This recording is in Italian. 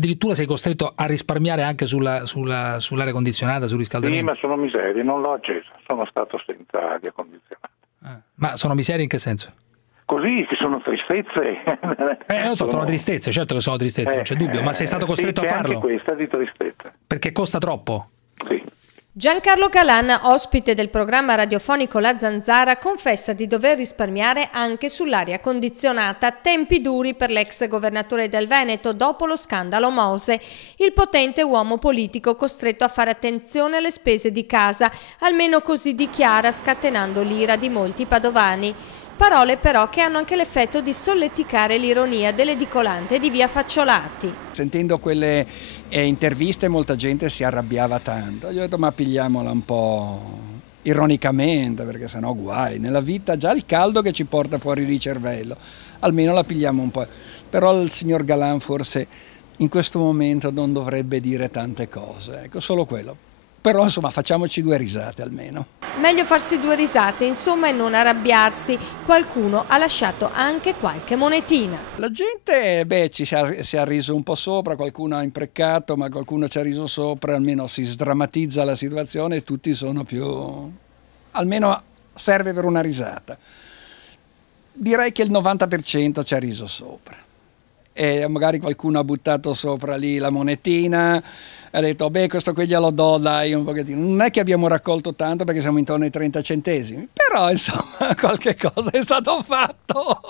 Addirittura sei costretto a risparmiare anche sull'aria condizionata, sul riscaldamento? Sì, ma sono miserie, non l'ho accesa, sono stato senza aria condizionata. Ma sono miserie in che senso? Così, che sono tristezze. Non so, sono tristezze, certo che sono tristezze, non c'è dubbio, ma sei stato costretto sì, a farlo? Anche questa di tristezza. Perché costa troppo? Sì. Giancarlo Galan, ospite del programma radiofonico La Zanzara, confessa di dover risparmiare anche sull'aria condizionata. Tempi duri per l'ex governatore del Veneto dopo lo scandalo Mose. Il potente uomo politico costretto a fare attenzione alle spese di casa, almeno così dichiara, scatenando l'ira di molti padovani. Parole però che hanno anche l'effetto di solleticare l'ironia dell'edicolante di via Facciolati. Sentendo quelle interviste molta gente si arrabbiava tanto, gli ho detto ma pigliamola un po' ironicamente perché sennò guai, nella vita già il caldo che ci porta fuori di cervello, almeno la pigliamo un po', però il signor Galan forse in questo momento non dovrebbe dire tante cose, ecco solo quello. Però insomma facciamoci due risate almeno. Meglio farsi due risate, insomma, e non arrabbiarsi. Qualcuno ha lasciato anche qualche monetina. La gente, ci si è riso un po' sopra, qualcuno ha imprecato, ma qualcuno ci ha riso sopra, almeno si sdrammatizza la situazione e tutti sono più... almeno serve per una risata. Direi che il 90% ci ha riso sopra. E magari qualcuno ha buttato sopra lì la monetina, ha detto beh questo qui glielo do dai un pochettino, non è che abbiamo raccolto tanto perché siamo intorno ai 30 centesimi, però insomma qualche cosa è stato fatto.